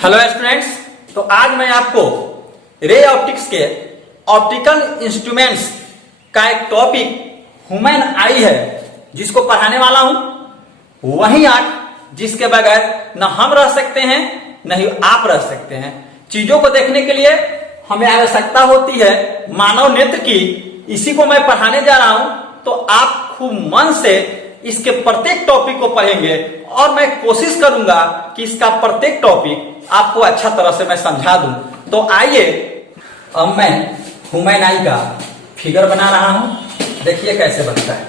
Hello students. तो आज मैं आपको रे ऑप्टिक्स के ऑप्टिकल इंस्ट्रूमेंट्स का एक टॉपिक ह्यूमन आई है जिसको पढ़ाने वाला हूं। वही आंख जिसके बगैर न हम रह सकते हैं न ही आप रह सकते हैं। चीजों को देखने के लिए हमें आवश्यकता होती है मानव नेत्र की। इसी को मैं पढ़ाने जा रहा हूं, तो आप खूब मन से इसके प्रत्येक टॉपिक को पढ़ेंगे और मैं कोशिश करूंगा कि इसका प्रत्येक टॉपिक आपको अच्छा तरह से मैं समझा दूं। तो आइए, अब मैं ह्यूमन आई का फिगर बना रहा हूं। देखिए कैसे बनता है।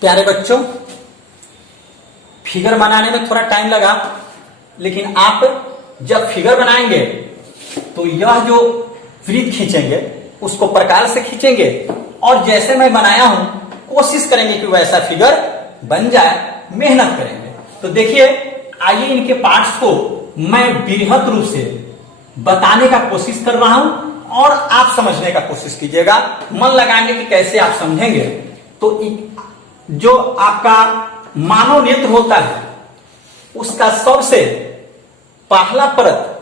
प्यारे बच्चों, फिगर बनाने में थोड़ा टाइम लगा, लेकिन आप जब फिगर बनाएंगे तो यह जो वृत्त खींचेंगे उसको प्रकार से खींचेंगे और जैसे मैं बनाया हूं कोशिश करेंगे कि वैसा फिगर बन जाए, मेहनत करेंगे। तो देखिए, आइए इनके पार्ट्स को मैं बृहद रूप से बताने का कोशिश कर रहा हूं और आप समझने का कोशिश कीजिएगा, मन लगाएंगे कि कैसे आप समझेंगे। तो जो आपका मानव नेत्र होता है उसका सबसे पहला परत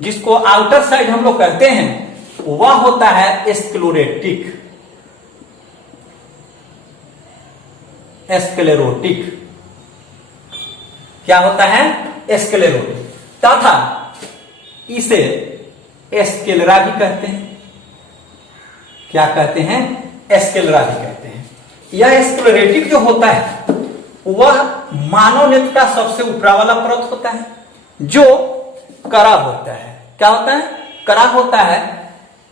जिसको आउटर साइड हम लोग कहते हैं वह होता है स्क्लेरोटिक। स्क्लेरोटिक क्या होता है? स्क्लेरोटिक। तथा इसे स्क्लेरा भी कहते हैं। क्या कहते हैं? स्क्लेरा भी कहते हैं। यह स्क्लेरोटिक जो होता है वह मानव नेत्र का सबसे ऊपरा वाला परत होता है जो कड़ा होता है। क्या होता है? कड़ा होता है,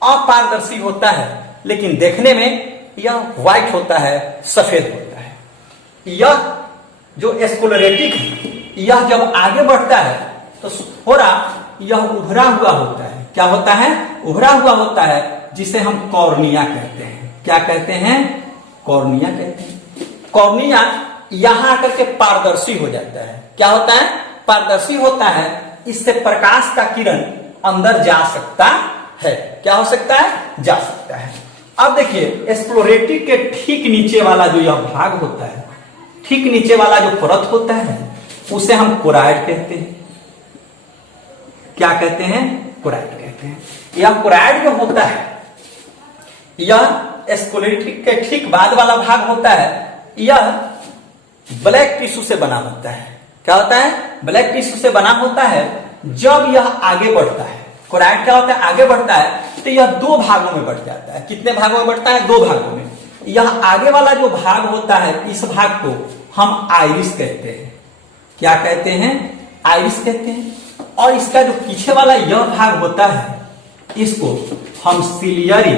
अपारदर्शी होता है, लेकिन देखने में यह व्हाइट होता है, सफेद होता है। यह जो स्क्लेरोटिक है यह जब आगे बढ़ता है तो थोड़ा यह उभरा हुआ होता है। क्या होता है? उभरा हुआ होता है, जिसे हम कॉर्निया कहते हैं। क्या कहते हैं? कॉर्निया कहते हैं। कॉर्निया यहां आकर के पारदर्शी हो जाता है। क्या होता है? पारदर्शी होता है। इससे प्रकाश का किरण अंदर जा सकता है। क्या हो सकता है? जा सकता है। अब देखिए, स्क्लेरोटिक के ठीक नीचे वाला जो यह भाग होता है, ठीक नीचे वाला जो परत होता है उसे हम कोराइड कहते हैं। क्या कहते हैं? कोराइड कहते हैं। यह कोराइड जो होता है यह स्क्लेरोटिक के ठीक बाद वाला भाग होता है। यह ब्लैक टिश्यू से बना होता है। क्या होता है? ब्लैक टिश्यू से बना होता है। जब यह आगे बढ़ता है, कोराइड क्या होता है? आगे बढ़ता है तो यह दो भागों में बढ़ जाता है। कितने भागों में बढ़ता है? दो भागों में। यह आगे वाला जो भाग होता है इस भाग को हम आइरिस कहते हैं। क्या कहते हैं? आइरिस कहते हैं। और इसका जो पीछे वाला यह भाग होता है इसको हम सिलियरी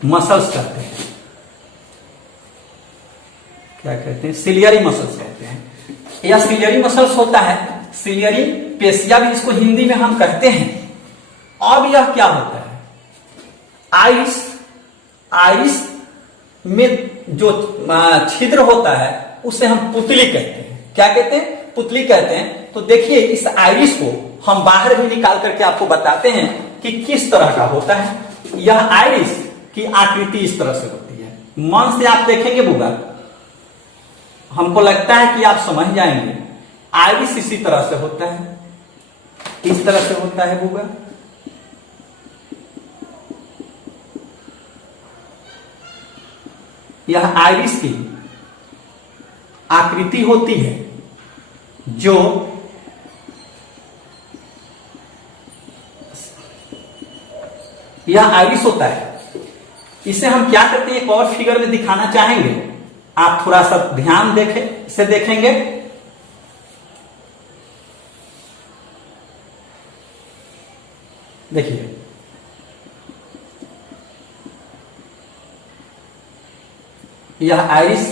मसल्स कहते हैं। क्या कहते हैं? सिलियरी मसल्स कहते हैं। यह सिलियरी मसल्स होता है, सिलियरी पेशिया भी इसको हिंदी में हम कहते हैं। अब यह क्या होता है? आइरिस में जो छिद्र होता है उसे हम पुतली कहते हैं। क्या कहते हैं? पुतली कहते हैं। तो देखिए, इस आइरिस को हम बाहर भी निकाल करके आपको बताते हैं कि किस तरह का होता है। यह आइरिस की आकृति इस तरह से होती है। मन से आप देखेंगे बुआ, हमको लगता है कि आप समझ जाएंगे। आइरिस इसी तरह से होता है, इस तरह से होता है बुआ। यह आइरिस की आकृति होती है जो यह आइरिस होता है। इसे हम क्या करते हैं, एक और फिगर में दिखाना चाहेंगे। आप थोड़ा सा ध्यान देखें, इसे देखेंगे। देखिए, यह आइरिस,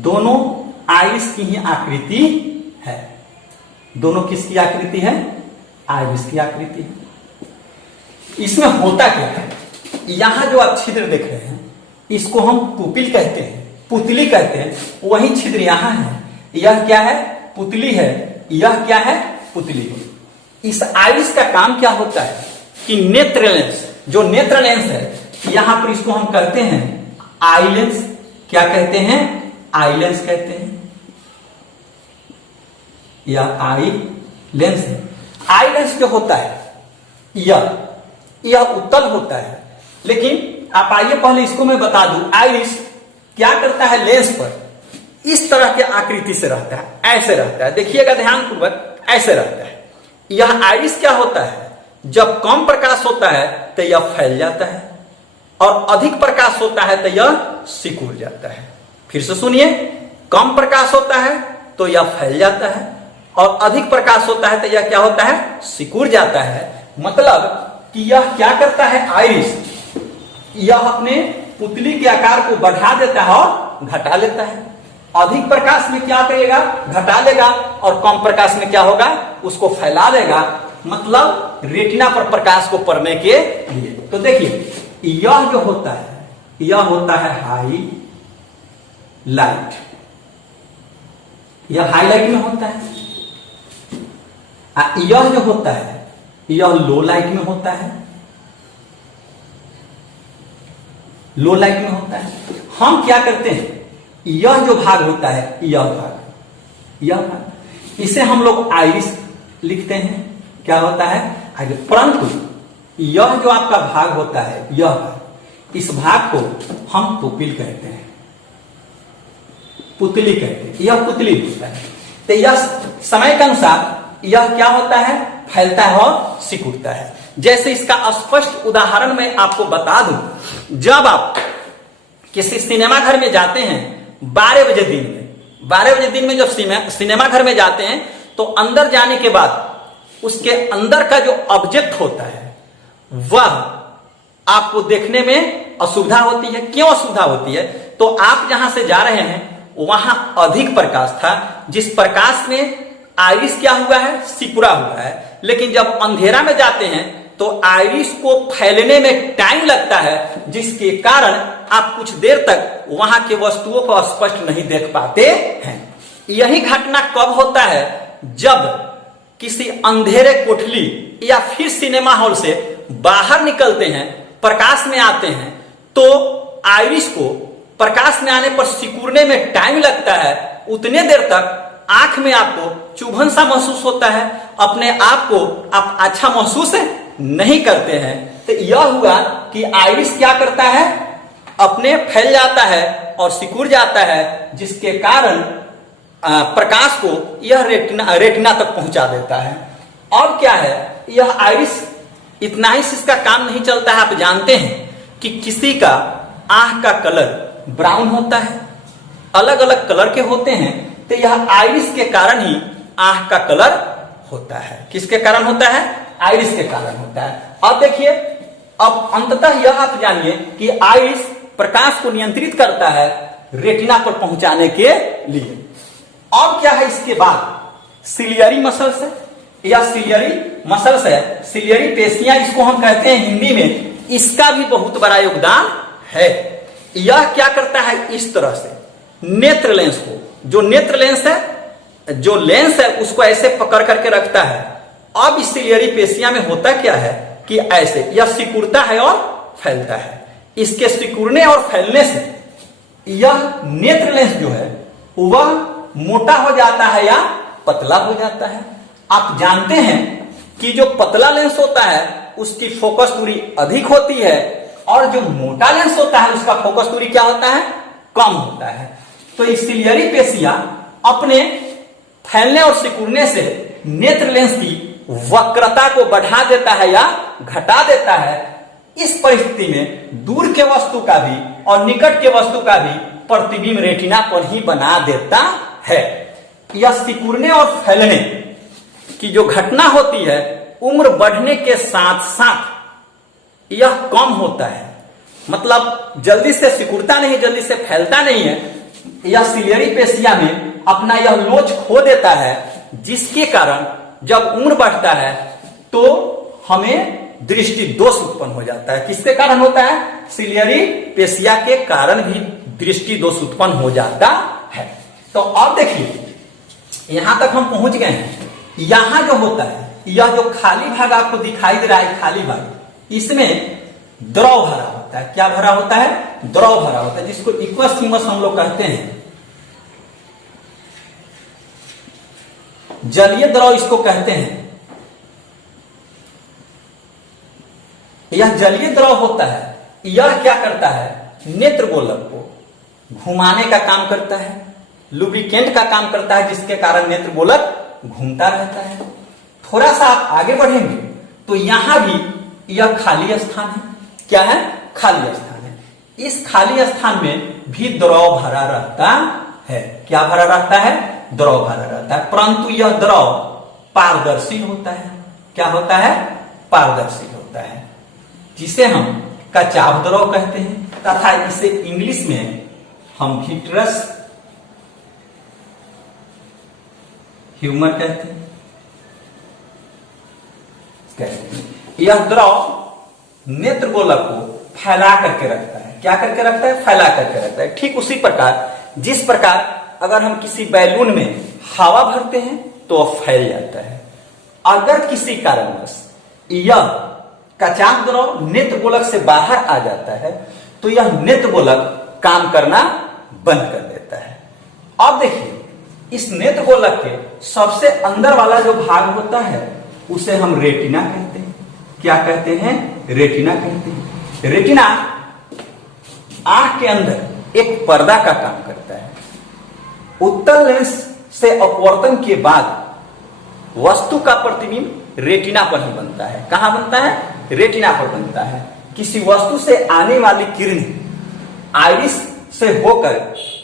दोनों आइरिस की ही आकृति है। दोनों किसकी आकृति है? आइरिस की आकृति है। इसमें होता क्या है? यहां जो आप छिद्र देख रहे हैं इसको हम पुपिल कहते हैं, पुतली कहते हैं। वही छिद्र यहां है। यह क्या है? पुतली है। यह क्या है? पुतली है। इस आइरिस का काम क्या होता है कि नेत्र लेंस, जो नेत्र लेंस है यहां पर इसको हम कहते हैं आई लेंस। क्या कहते हैं? आई लेंस कहते हैं। यह आई लेंस है। आई लेंस जो होता है यह उत्तल होता है। लेकिन आप आइए पहले इसको मैं बता दूं, आइरिस क्या करता है? लेंस पर इस तरह के आकृति से रहता है, ऐसे रहता है। देखिएगा ध्यानपूर्वक, ऐसे रहता है। यह आइरिस क्या होता है? जब कम प्रकाश होता है तो यह फैल जाता है और अधिक प्रकाश होता है तो यह सिकुड़ जाता है। फिर से सुनिए, कम प्रकाश होता है तो यह फैल जाता है और अधिक प्रकाश होता है तो यह क्या होता है? सिकुड़ जाता है। मतलब कि यह क्या करता है, आइरिस, यह अपने पुतली के आकार को बढ़ा देता है और घटा लेता है। अधिक प्रकाश में क्या करेगा, घटा लेगा, और कम प्रकाश में क्या होगा, उसको फैला देगा, मतलब रेटिना पर प्रकाश को पड़ने के लिए। तो देखिए यह जो होता है, यह होता है हाई लाइट, यह हाईलाइट में होता है। यह जो होता है यह लो लाइट में होता है, लो लाइट में होता है। हम क्या करते हैं, यह जो भाग होता है, यह भाग, इसे हम लोग आइरिस लिखते हैं। क्या होता है, आइरिस। परंतु यह जो आपका भाग होता है, यह भाग, इस भाग को हम पुपिल कहते हैं, पुतली कहते हैं। यह पुतली होता है। तो यह समय के अनुसार यह क्या होता है, फैलता है और सिकुड़ता है। जैसे इसका स्पष्ट उदाहरण मैं आपको बता दूं, जब आप किसी सिनेमा घर में जाते हैं 12 बजे दिन में, 12 बजे दिन में जब सिनेमा घर में जाते हैं, तो अंदर जाने के बाद उसके अंदर का जो ऑब्जेक्ट होता है वह आपको देखने में असुविधा होती है। क्यों असुविधा होती है, तो आप जहां से जा रहे हैं वहां अधिक प्रकाश था, जिस प्रकाश में आइरिस क्या हुआ है, सिकुड़ा हुआ है। लेकिन जब अंधेरा में जाते हैं तो आइरिस को फैलने में टाइम लगता है, जिसके कारण आप कुछ देर तक वहां के वस्तुओं को स्पष्ट नहीं देख पाते हैं। यही घटना कब होता है, जब किसी अंधेरे कोठली या फिर सिनेमा हॉल से बाहर निकलते हैं, प्रकाश में आते हैं, तो आइरिस को प्रकाश में आने पर सिकुड़ने में टाइम लगता है। उतने देर तक आंख में आपको चुभन सा महसूस होता है, अपने आप को आप अच्छा महसूस नहीं करते हैं। तो यह हुआ कि आइरिस क्या करता है, अपने फैल जाता है और सिकुड़ जाता है, जिसके कारण प्रकाश को यह रेटिना तक पहुंचा देता है। और क्या है, यह आइरिस इतना ही इसका काम नहीं चलता है। आप जानते हैं कि किसी का आंख का कलर ब्राउन होता है, अलग अलग कलर के होते हैं। तो यह आइरिस के कारण ही आंख का कलर होता है। किसके कारण होता है, आइरिस के कारण होता है। अब देखिए, अब अंततः यह आप जानिए कि आइरिस प्रकाश को नियंत्रित करता है रेटिना पर पहुंचाने के लिए। और क्या है इसके बाद, सिलियरी मसल्स है, या सिलियरी मसल्स है, सिलियरी पेशियां इसको हम कहते हैं हिंदी में। इसका भी बहुत बड़ा योगदान है। यह क्या करता है, इस तरह से नेत्र लेंस को, जो नेत्र लेंस है, जो लेंस है, उसको ऐसे पकड़ करके रखता है। अब इस सिलियरी पेशियां में होता क्या है कि ऐसे यह सिकुड़ता है और फैलता है। इसके सिकुड़ने और फैलने से यह नेत्र लेंस जो है वह मोटा हो जाता है या पतला हो जाता है। आप जानते हैं कि जो पतला लेंस होता है उसकी फोकस दूरी अधिक होती है, और जो मोटा लेंस होता है उसका फोकस दूरी क्या होता है, कम होता है। तो इस सिलियरी पेशियां अपने फैलने और सिकुड़ने से नेत्र लेंस की वक्रता को बढ़ा देता है या घटा देता है। इस परिस्थिति में दूर के वस्तु का भी और निकट के वस्तु का भी प्रतिबिंब रेटिना पर ही बना देता है। यह सिकुड़ने और फैलने की जो घटना होती है, उम्र बढ़ने के साथ साथ यह कम होता है। मतलब जल्दी से सिकुड़ता नहीं, जल्दी से फैलता नहीं है। यह सिलियरी पेशिया में अपना यह लोच खो देता है, जिसके कारण जब उम्र बढ़ता है तो हमें दृष्टि दोष उत्पन्न हो जाता है। किसके कारण होता है, सिलियरी पेशिया के कारण भी दृष्टि दोष उत्पन्न हो जाता है। तो अब देखिए, यहां तक हम पहुंच गए हैं। यहां जो होता है, यह जो खाली भाग आपको दिखाई दे रहा है, खाली भाग, इसमें द्रव भरा होता है। क्या भरा होता है, द्रव भरा होता है, जिसको इक्वस हिमस हम लोग कहते हैं। जलीय द्रव इसको कहते हैं। यह जलीय द्रव होता है। यह क्या करता है, नेत्र गोलक को घुमाने का काम करता है, लुब्रिकेंट का काम करता है, जिसके कारण नेत्र गोलक घूमता रहता है। थोड़ा सा आप आगे बढ़ेंगे तो यहां भी यह खाली स्थान है। क्या है, खाली स्थान है। इस खाली स्थान में भी द्रव भरा रहता है। क्या भरा रहता है, द्रव भरा रहता है, परंतु यह द्रव पारदर्शी होता है। क्या होता है, पारदर्शी होता है। जिसे हम कचाव द्रव कहते हैं, तथा इसे इंग्लिश में हम विट्रस ह्यूमर कहते हैं। यह द्रव नेत्र गोलक को फैला करके रखता है। क्या करके रखता है? फैला करके रखता है। ठीक उसी प्रकार जिस प्रकार अगर हम किसी बैलून में हवा भरते हैं तो वह फैल जाता है। अगर किसी कारणवश यह कचाव द्रव नेत्र गोलक से बाहर आ जाता है तो यह नेत्र गोलक काम करना बंद कर देता है। अब देखिए, इस नेत्र गोलक के सबसे अंदर वाला जो भाग होता है उसे हम रेटिना कहते हैं। क्या कहते हैं? रेटिना कहते हैं। रेटिना आंख के अंदर एक पर्दा का काम करता है। उत्तल लेंस से अपवर्तन के बाद वस्तु का प्रतिबिंब रेटिना पर ही बनता है। कहां बनता है? रेटिना पर बनता है। किसी वस्तु से आने वाली किरण आइरिस से होकर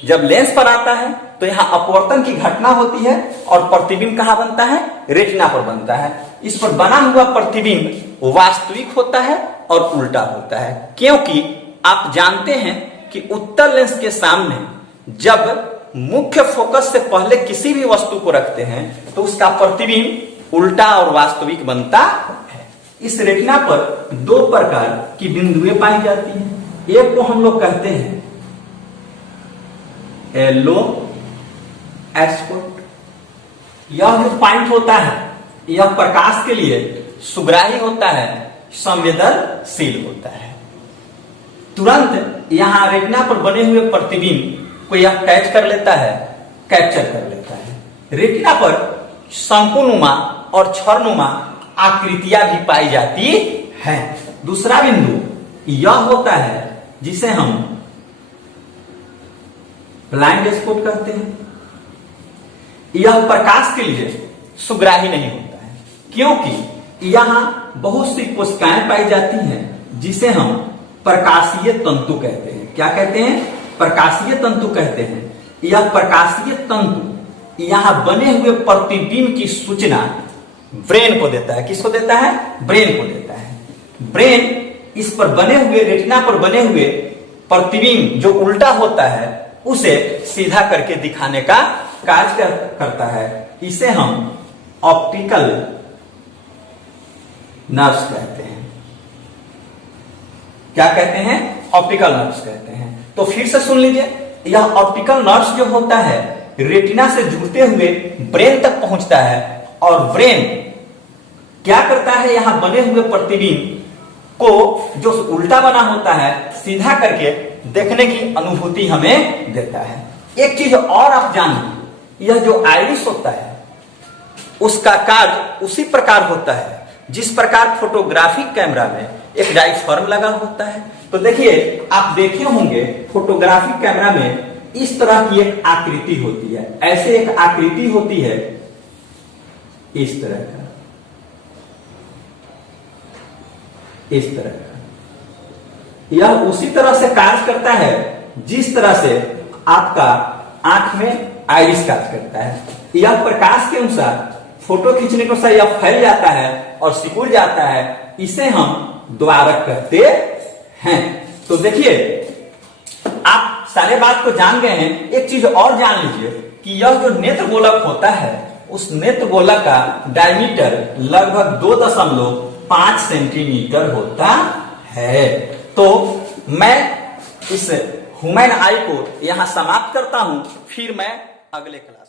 जब लेंस पर आता है तो यहां अपवर्तन की घटना होती है और प्रतिबिंब कहां बनता है? रेटिना पर बनता है। इस पर बना हुआ प्रतिबिंब वास्तविक होता है और उल्टा होता है, क्योंकि आप जानते हैं कि उत्तल लेंस के सामने जब मुख्य फोकस से पहले किसी भी वस्तु को रखते हैं तो उसका प्रतिबिंब उल्टा और वास्तविक बनता है। इस रेटिना पर दो प्रकार की बिंदुएं पाई जाती हैं। एक को हम लोग कहते हैं येलो स्पॉट। यह जो पॉइंट होता है यह प्रकाश के लिए सुग्राही होता है, संवेदनशील होता है। तुरंत यहां रेटिना पर बने हुए प्रतिबिंब को यह कैच कर लेता है, कैप्चर कर लेता है। रेटिना पर शंकुनुमा और छर्नुमा आकृतियां भी पाई जाती हैं। दूसरा बिंदु यह होता है जिसे हम ब्लाइंड स्पॉट कहते हैं। यह प्रकाश के लिए सुग्राही नहीं होता है, क्योंकि यहां बहुत सी कोशिकाएं पाई जाती हैं जिसे हम प्रकाशीय तंतु कहते हैं। क्या कहते हैं? प्रकाशीय तंतु कहते हैं। यह प्रकाशीय तंतु यहां बने हुए प्रतिबिंब की सूचना ब्रेन को देता है। किसको देता है? ब्रेन को देता है। ब्रेन इस पर बने हुए रेटिना पर बने हुए प्रतिबिंब जो उल्टा होता है उसे सीधा करके दिखाने का कार्य करता है। इसे हम ऑप्टिकल नर्व्स कहते हैं। क्या कहते हैं? ऑप्टिकल नर्व्स कहते हैं। तो फिर से सुन लीजिए, यह ऑप्टिकल नर्व्स जो होता है रेटिना से जुड़ते हुए ब्रेन तक पहुंचता है और ब्रेन क्या करता है? यहां बने हुए प्रतिबिंब को जो उल्टा बना होता है सीधा करके देखने की अनुभूति हमें देता है। एक चीज और आप जानिए, यह जो आइरिस होता है उसका कार्य उसी प्रकार होता है जिस प्रकार फोटोग्राफिक कैमरा में एक डायफ्राम लगा होता है। तो देखिए, आप देखे होंगे फोटोग्राफिक कैमरा में इस तरह की एक आकृति होती है। ऐसे एक आकृति होती है इस तरह का, इस तरह का। यह उसी तरह से कार्य करता है जिस तरह से आपका आंख में आइरिस कार्य करता है। यह प्रकाश के अनुसार फोटो खींचने के अनुसार यह फैल जाता है और सिकुड़ जाता है। इसे हम द्वारक कहते हैं। तो देखिए, आप सारे बात को जान गए हैं। एक चीज और जान लीजिए कि यह जो नेत्र गोलक होता है उस नेत्र गोलक का डायमीटर लगभग 2.5 सेंटीमीटर होता है। तो मैं इस ह्यूमन आई को यहां समाप्त करता हूं, फिर मैं अगले क्लास